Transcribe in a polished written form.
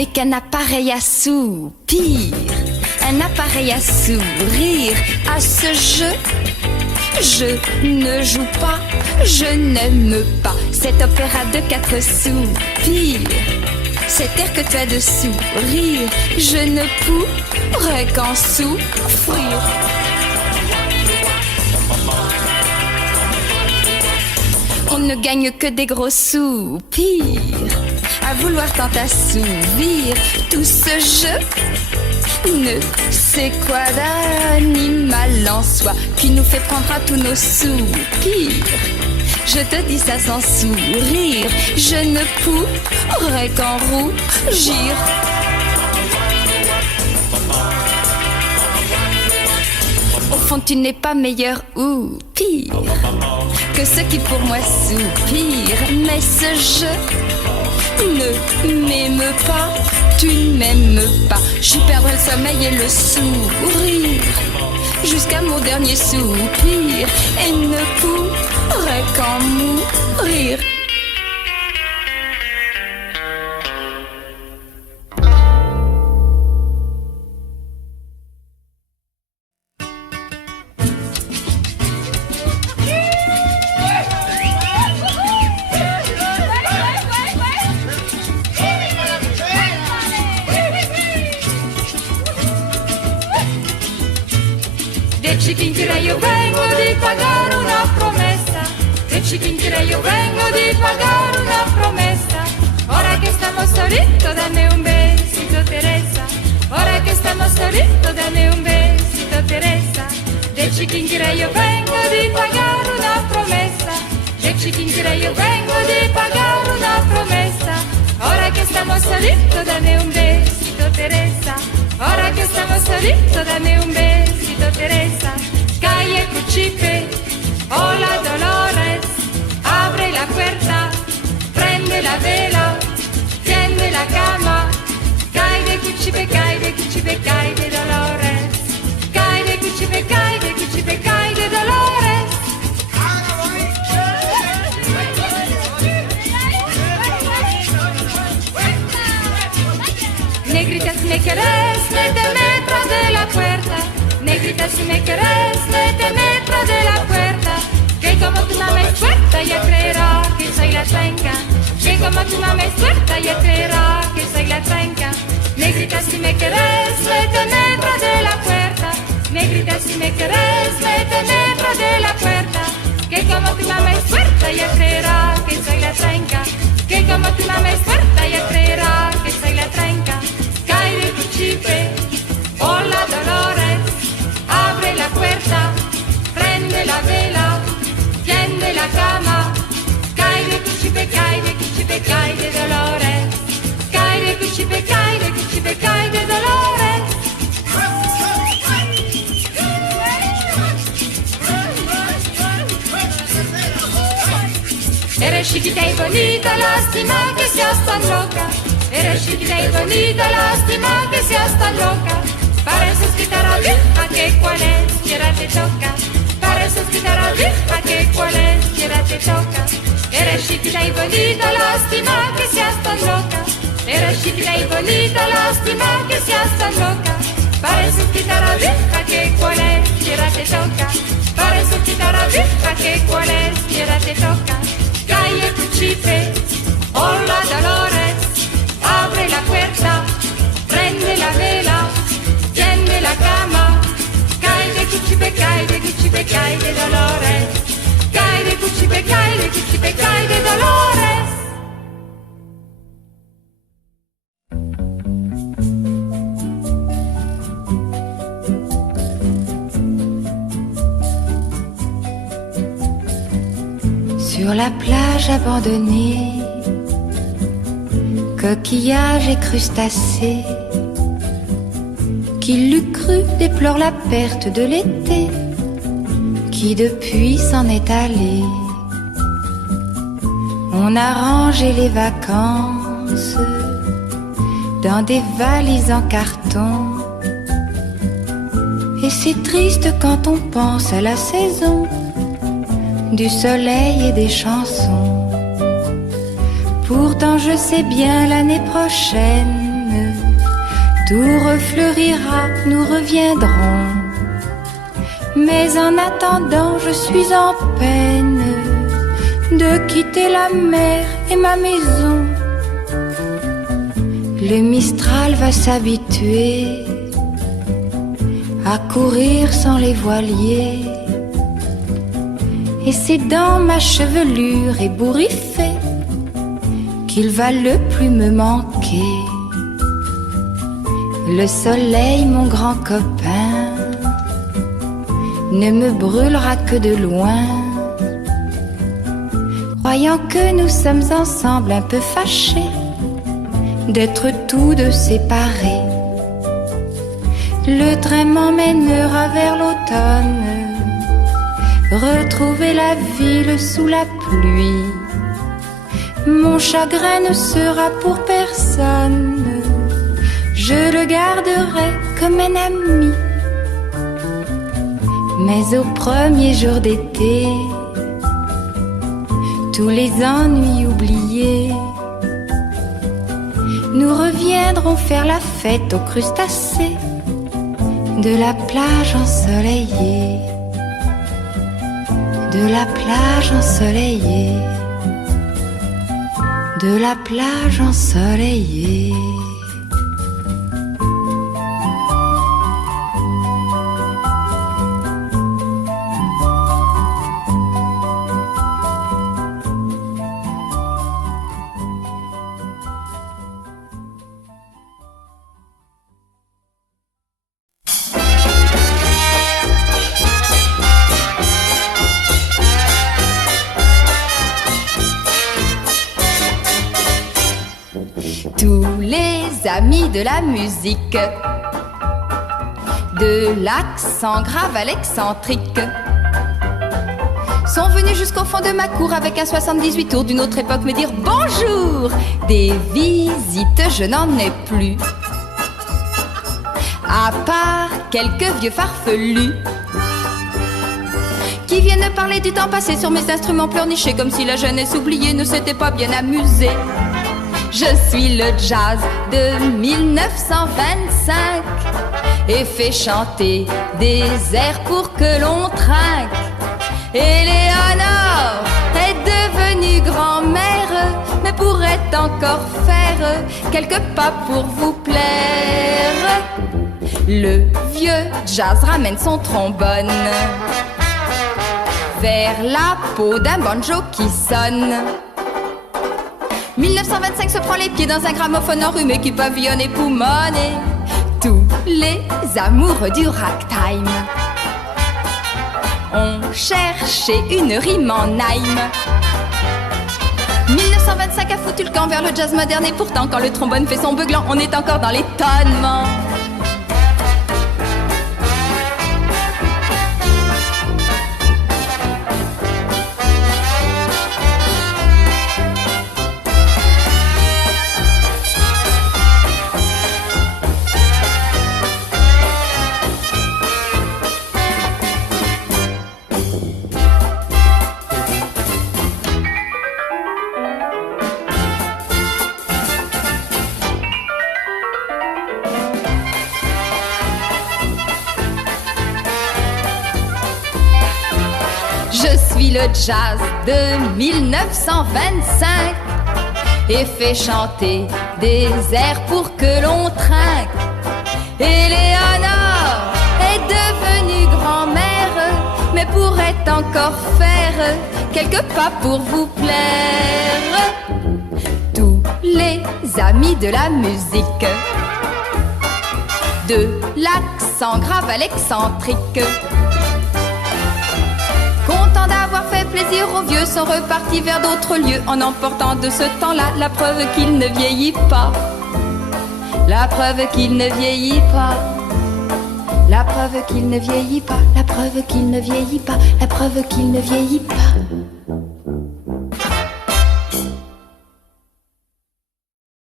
n'est qu'un appareil à soupir, un appareil à sourire. À ce jeu, je ne joue pas, je n'aime pas cet opéra de 4 soupirs. Cet air que tu as de sourire, je ne pourrais qu'en souffrir. On ne gagne que des gros soupirs, à vouloir tant assouvir tout ce jeu. Ne sais quoi d'animal en soi qui nous fait prendre à tous nos soupirs. Je te dis ça sans sourire, je ne pourrais qu'en rougir. Au fond tu n'es pas meilleur ou pire que ceux qui pour moi soupirent. Mais ce jeu ne m'aime pas, tu ne m'aimes pas. J'y perdrai le sommeil et le sourire jusqu'à mon dernier soupir, et ne pourrai qu'en mourir. Io vengo di pagare una promessa, io vengo di pagare una promessa. Ora che estamos solitos, dame un besito, Teresa. Ora che estamos solitos, dame un besito, Teresa. De Chiquinquirá io vengo di pagare una promessa, de Chiquinquirá io vengo di pagare una promessa. Ora che estamos solitos, dame un besito, Teresa. Ora che estamos solitos, dame un besito, Teresa. Calle Cuchipe, hola Dolores, abre la puerta, prende la vela, tiende la cama. Cae de Cuchipe, cae de Cuchipe, cae de Dolores. Cae de Cuchipe, cae de Cuchipe, cae de Dolores. Negrita, si me querés, méteme tras de la puerta. Negrita, si me querés, méteme tras de la puerta. Que como tu mamá es tuerta, ya creerá que soy la trenca. Que como tu mamá es tuerta, ya creerá que soy la trenca. Negrita, si me querés, méteme tras de la puerta. Negrita, si me querés, méteme tras de la puerta. Que como tu mamá es tuerta, ya creerá que soy la trenca. Que como tu mamá es tuerta, ya creerá que soy la trenca. Cae de Cuchipe, hola Dolores, abre la puerta, prende la vela, tiende la cama. Cae de Cuchipe, cae de Cuchipe, cae de Dolores. Cae de Cuchipe, cae de Cuchipe, cae de Dolores. Eres chiquita y bonita, lástima que seas tan loca. Eres chiquita y bonita, lástima que seas tan loca. Pareces guitarra vieja que cualesquiera te toca. Pareces guitarra vieja que cualesquiera te toca. Eres chiquita y bonita, lástima que seas tan loca. Eres chiquita y bonita, lástima que seas tan loca. Pareces guitarra vieja que cualesquiera te toca. Pareces guitarra vieja que cualesquiera te toca. Calle Cuchipe, hola Dolores, abre la puerta, prende la vela, tiende la cama. Cae de Cuchipe, cae de Cuchipe, cae de Dolores. Cae de Cuchipe, cae de Cuchipe, cae de Dolores. Sur la plage abandonnée, coquillages et crustacés, qui l'eût cru déplore la perte de l'été, qui depuis s'en est allé. On a rangé les vacances dans des valises en carton, et c'est triste quand on pense à la saison du soleil et des chansons. Pourtant je sais bien l'année prochaine tout refleurira, nous reviendrons. Mais en attendant, je suis en peine de quitter la mer et ma maison. Le Mistral va s'habituer à courir sans les voiliers. Et c'est dans ma chevelure ébouriffée qu'il va le plus me manquer. Le soleil, mon grand copain, ne me brûlera que de loin. Croyant que nous sommes ensemble un peu fâchés d'être tous deux séparés, le train m'emmènera vers l'automne, retrouver la ville sous la pluie. Mon chagrin ne sera pour personne, je le garderai comme un ami. Mais au premier jour d'été, tous les ennuis oubliés, nous reviendrons faire la fête aux crustacés de la plage ensoleillée, de la plage ensoleillée, de la plage ensoleillée. Tous les amis de la musique, de l'accent grave à l'excentrique, sont venus jusqu'au fond de ma cour avec un 78 tours d'une autre époque me dire bonjour. Des visites je n'en ai plus, à part quelques vieux farfelus qui viennent me parler du temps passé sur mes instruments pleurnichés, comme si la jeunesse oubliée ne s'était pas bien amusée. Je suis le jazz de 1925 et fais chanter des airs pour que l'on trinque. Éléonore est devenue grand-mère, mais pourrait encore faire quelques pas pour vous plaire. Le vieux jazz ramène son trombone vers la peau d'un banjo qui sonne. 1925 se prend les pieds dans un gramophone enrhumé qui pavillonne et poumonne. Et tous les amoureux du ragtime ont cherché une rime en Naïm. 1925 a foutu le camp vers le jazz moderne, et pourtant quand le trombone fait son beuglant, on est encore dans l'étonnement. Je suis le jazz de 1925 et fais chanter des airs pour que l'on trinque. Éléonore est devenue grand-mère, mais pourrait encore faire quelques pas pour vous plaire. Tous les amis de la musique, de l'accent grave à l'excentrique, contents d'avoir fait plaisir aux vieux, sont repartis vers d'autres lieux en emportant de ce temps-là la preuve qu'il ne vieillit pas. La preuve qu'il ne vieillit pas. La preuve qu'il ne vieillit pas. La preuve qu'il ne vieillit pas. La preuve qu'il ne vieillit pas.